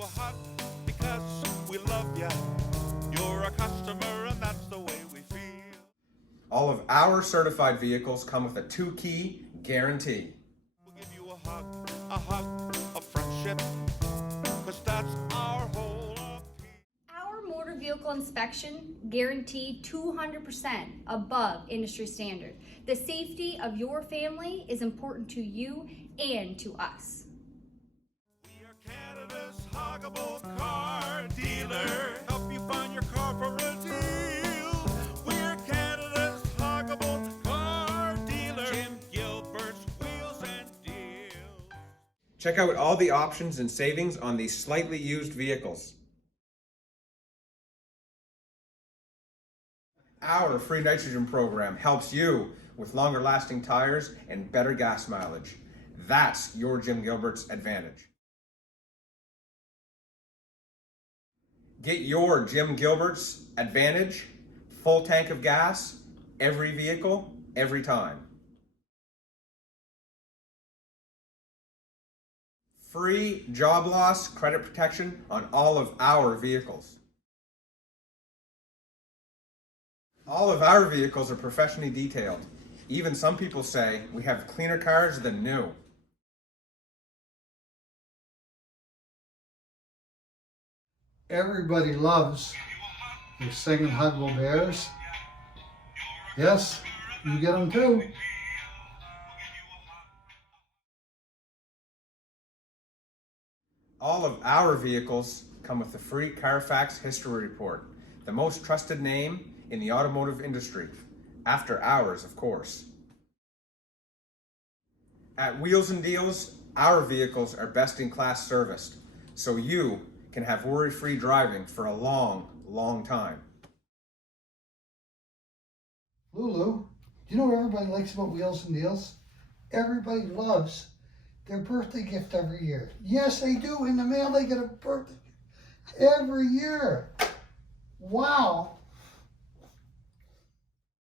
you a hug because we love you. You're a customer and that's the way we feel. All of our certified vehicles come with a 2-key guarantee. We'll give you a hug of friendship, because that's our whole appeal. Our motor vehicle inspection guaranteed 200% above industry standard. The safety of your family is important to you and to us. We are Canada's huggable car dealer. Help you find your car for a deal. We're Canada's huggable car dealer. Jim Gilbert's Wheels and Deals. Check out all the options and savings on these slightly used vehicles. Our free nitrogen program helps you with longer lasting tires and better gas mileage. That's your Jim Gilbert's advantage. Get your Jim Gilbert's advantage, full tank of gas, every vehicle, every time. Free job loss credit protection on all of our vehicles. All of our vehicles are professionally detailed. Even some people say we have cleaner cars than new. Everybody loves the singing Hanwell Bears. Yes, you get them too. All of our vehicles come with a free Carfax history report, the most trusted name in the automotive industry, after hours, of course. At Wheels and Deals, our vehicles are best in class serviced, so you can have worry-free driving for a long, long time. Lulu, do you know what everybody likes about Wheels and Deals? Everybody loves their birthday gift every year. Yes, they do. In the mail, they get a birthday gift every year. Wow.